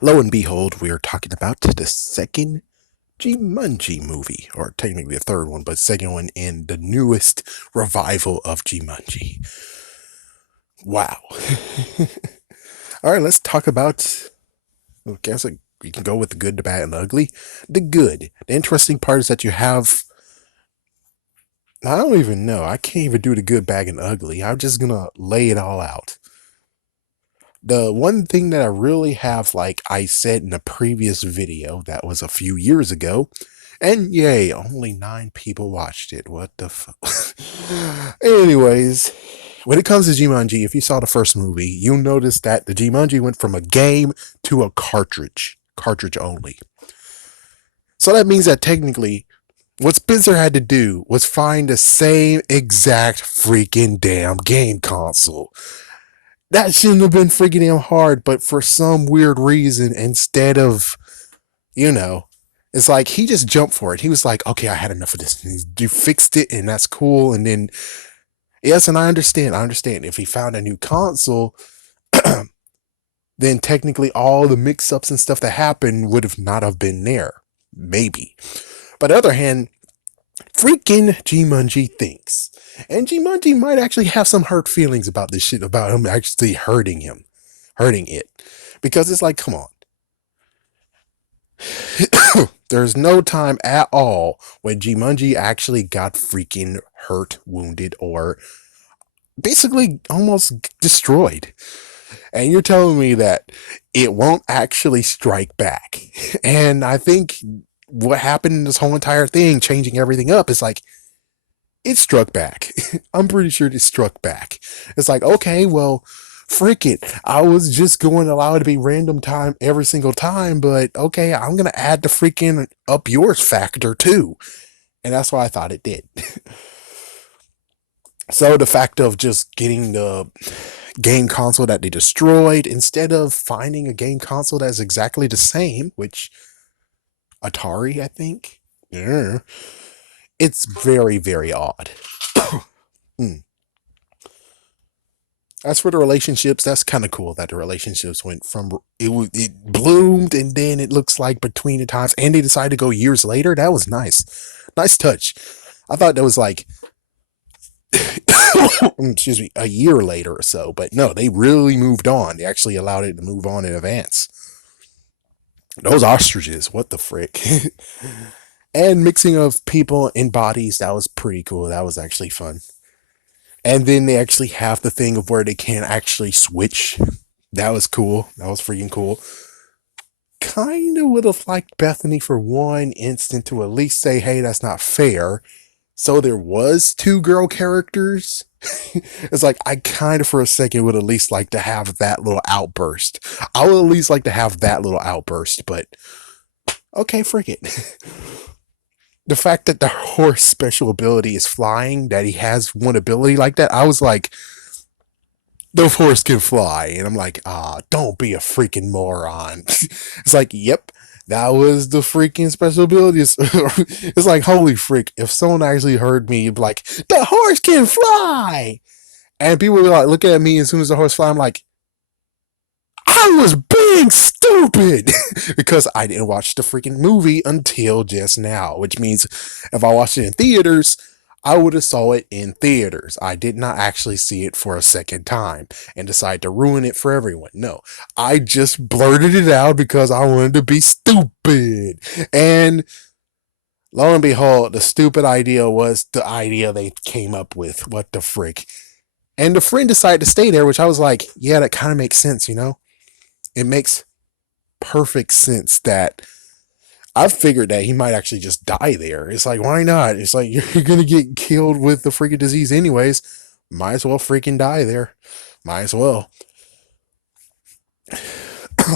Lo and behold, we are talking about the second Jumanji movie, or technically the third one, but second one in the newest revival of Jumanji. Wow. All right, let's talk about. I guess we can go with the good, the bad, and the ugly. The good. The interesting part is that you have. I don't even know. I can't even do the good, bad, and ugly. I'm just gonna lay it all out. The one thing that I really have, like I said in a previous video that was a few years ago, and yay, only 9 people watched it. What the fuck? Anyways, when it comes to Jumanji, if you saw the first movie, you'll notice that the Jumanji went from a game to a cartridge only. So that means that technically, what Spencer had to do was find the same exact freaking damn game console. That shouldn't have been freaking damn hard, but for some weird reason, instead of, you know, it's like he just jumped for it. He was like, okay, I had enough of this. And you fixed it, and that's cool. And then, yes, and I understand. I understand. If he found a new console, then technically all the mix ups and stuff that happened would have not have been there. Maybe. But on the other hand, freaking Jumanji thinks. And Jumanji might actually have some hurt feelings about this shit, about him actually hurting it. Because it's like, come on. There's no time at all when Jumanji actually got freaking hurt, wounded, or basically almost destroyed. And you're telling me that it won't actually strike back. And I think what happened in this whole entire thing, changing everything up, is like, it struck back. I'm pretty sure it struck back. It's like, okay, well, frick it. I was just going to allow it to be random time every single time, but okay, I'm going to add the freaking up yours factor too. And that's why I thought it did. So the fact of just getting the game console that they destroyed instead of finding a game console that's exactly the same, which Atari, I think. Yeah. It's very, very odd. Hmm. As for the relationships, that's kind of cool that the relationships went from it bloomed and then it looks like between the times and they decided to go years later. That was nice. Nice touch. I thought that was like excuse me, a year later or so, but no, they really moved on. They actually allowed it to move on in advance. Those ostriches, what the frick? And mixing of people and bodies, that was pretty cool. That was actually fun. And then they actually have the thing of where they can actually switch. That was cool. That was freaking cool. Kind of would have liked Bethany for one instant to at least say, hey, that's not fair. So there was two girl characters. It's like I kind of for a second would at least like to have that little outburst. I would at least like to have that little outburst, but okay, frick it. The fact that the horse special ability is flying, that he has one ability like that, I was like, the horse can fly. And I'm like, don't be a freaking moron. It's like, yep, that was the freaking special ability. It's like, holy frick. If someone actually heard me be like, the horse can fly. And people were like, looking at me as soon as the horse fly, I'm like, I was being stupid because I didn't watch the freaking movie until just now, which means if I watched it in theaters, I would have saw it in theaters. I did not actually see it for a second time and decide to ruin it for everyone. No, I just blurted it out because I wanted to be stupid. And lo and behold, the stupid idea was the idea they came up with. What the frick? And the friend decided to stay there, which I was like, yeah, that kind of makes sense, you know? It makes perfect sense that I figured that he might actually just die there. It's like, why not? It's like, you're going to get killed with the freaking disease anyways. Might as well freaking die there. Might as well.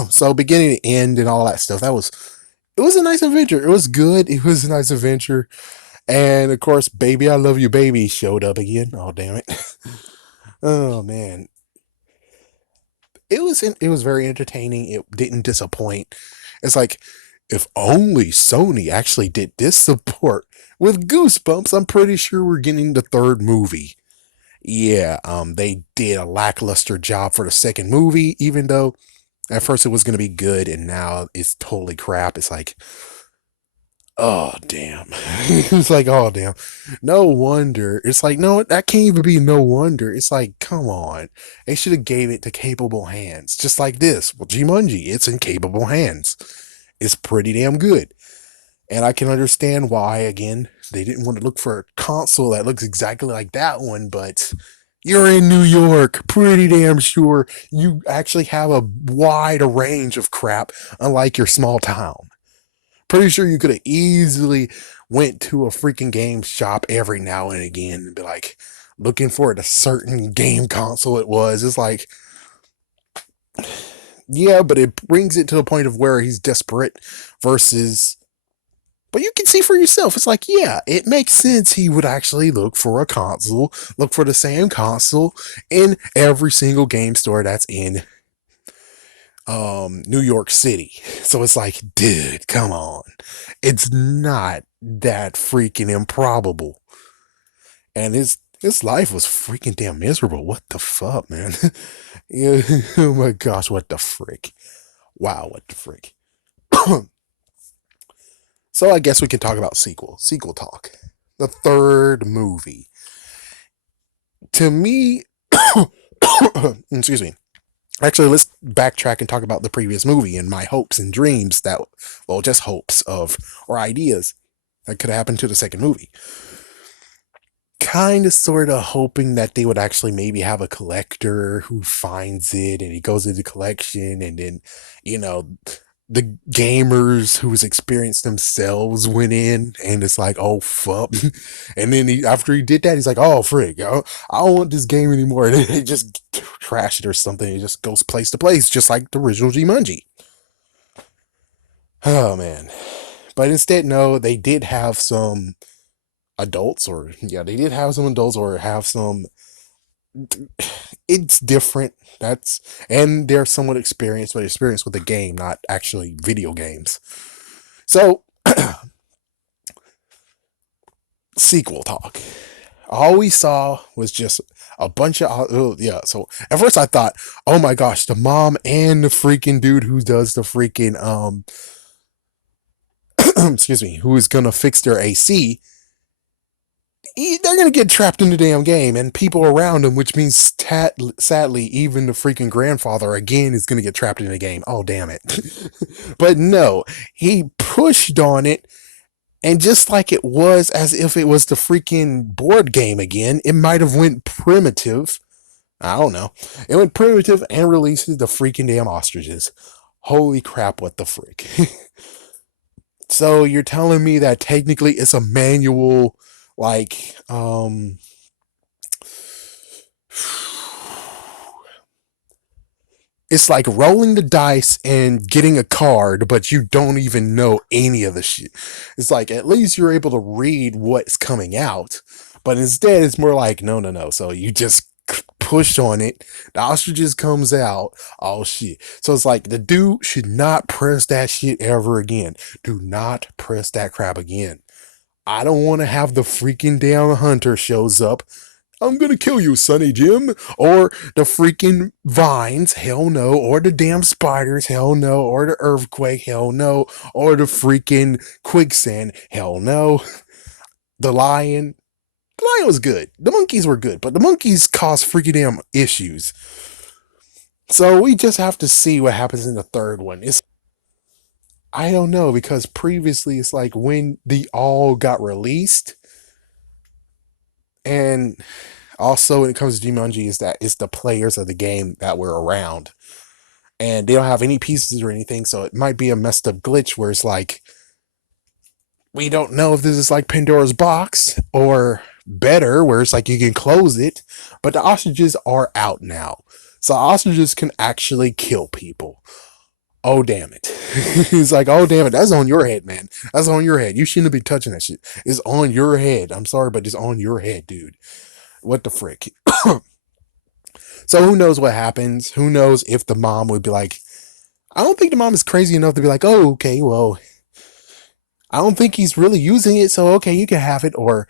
So, beginning to end and all that stuff, it was a nice adventure. It was good. It was a nice adventure. And of course, Baby I Love You Baby showed up again. Oh, damn it. Oh, man. It was very entertaining. It didn't disappoint. It's like, if only Sony actually did this support with Goosebumps, I'm pretty sure we're getting the third movie. Yeah, they did a lackluster job for the second movie, even though At first it was going to be good, and now it's totally crap. It's like, oh damn. It's like, oh damn. No wonder. It's like, no, that can't even be no wonder. It's like, come on. They should have gave it to capable hands. Just like this. Well, Jumanji, it's in capable hands. It's pretty damn good. And I can understand why, again, they didn't want to look for a console that looks exactly like that one, but you're in New York, pretty damn sure you actually have a wide range of crap, unlike your small town. Pretty sure you could have easily went to a freaking game shop every now and again and be like looking for a certain game console it was. It's like, yeah, but it brings it to a point of where he's desperate versus, but you can see for yourself. It's like, yeah, it makes sense he would actually look for a console, look for the same console in every single game store that's in New York City. So it's like, dude, come on. It's not that freaking improbable. And his life was freaking damn miserable. What the fuck, man? Yeah, oh my gosh, what the frick? Wow, what the frick? So I guess we can talk about sequel talk. The third movie. To me, excuse me. Actually, let's backtrack and talk about the previous movie and my hopes and dreams that, well, just hopes of, or ideas that could happen to the second movie. Kind of sort of hoping that they would actually maybe have a collector who finds it and he goes into the collection, and then, you know, the gamers who's experienced themselves went in and it's like, oh fuck. And then after he did that, he's like, oh frick, I don't want this game anymore. And then they just trash it or something. It just goes place to place, just like the original Jumanji. Oh man. But instead, no, they did have some adults, or yeah, they did have some adults, or have some, it's different. That's, and they're somewhat experienced, but experienced with the game, not actually video games. So, sequel talk. All we saw was just a bunch of, yeah. So at first I thought, oh my gosh, the mom and the freaking dude who does the freaking excuse me, who is gonna fix their AC, they're gonna get trapped in the damn game, and people around them, which means sadly, even the freaking grandfather again is gonna get trapped in the game. Oh damn it! But no, he pushed on it, and just like it was, as if it was the freaking board game again, it might have went primitive. I don't know. It went primitive and releases the freaking damn ostriches. Holy crap! What the frick? So you're telling me that technically it's a manual, like, it's like rolling the dice and getting a card, but you don't even know any of the shit. It's like, at least you're able to read what's coming out, but instead it's more like, no, no, no. So you just push on it, the ostriches comes out. Oh shit. So it's like, the dude should not press that shit ever again. Do not press that crap again. I don't want to have the freaking damn hunter shows up. I'm gonna kill you, Sonny Jim. Or the freaking vines, hell no. Or the damn spiders, hell no. Or the earthquake, hell no. Or the freaking quicksand, hell no. The lion. The lion was good. The monkeys were good, but the monkeys caused freaking damn issues. So we just have to see what happens in the third one. I don't know, because previously it's like when the all got released, and also when it comes to Jumanji, is that it's the players of the game that were around, and they don't have any pieces or anything, so it might be a messed up glitch where it's like, we don't know if this is like Pandora's box or better, where it's like you can close it, but the ostriches are out now. So ostriches can actually kill people. Oh damn it. He's like, oh damn it, that's on your head, man. That's on your head. You shouldn't be touching that shit. It's on your head. I'm sorry, but it's on your head, dude. What the frick? So who knows what happens? Who knows if the mom would be like, I don't think the mom is crazy enough to be like, oh, okay, well, I don't think he's really using it, so okay, you can have it, or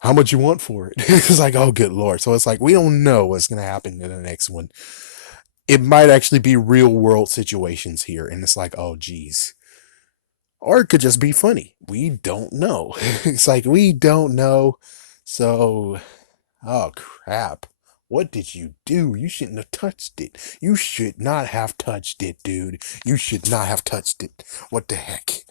how much you want for it. It's like, oh good lord. So it's like, we don't know what's gonna happen in the next one. it might actually be real world situations here, and it's like, oh geez. Or it could just be funny. We don't know. It's like we don't know. So, oh crap. What did you do? You shouldn't have touched it. You should not have touched it, dude. You should not have touched it. What the heck?